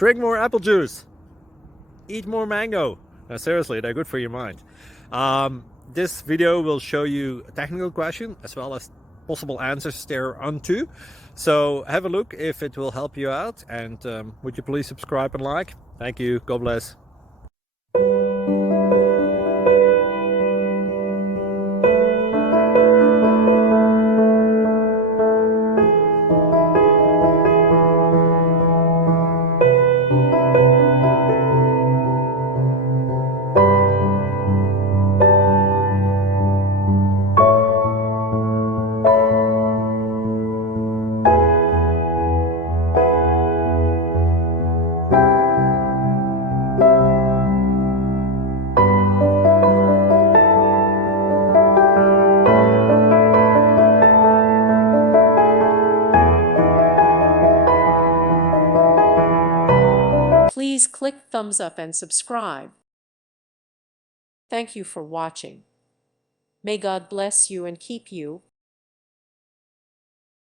Drink more apple juice. Eat more mango. No, seriously, they're good for your mind. This video will show you a technical question as well as possible answers thereunto. So have a look if it will help you out, and would you please subscribe and like? Thank you. God bless. Please click thumbs up and subscribe. Thank you for watching. May God bless you and keep you.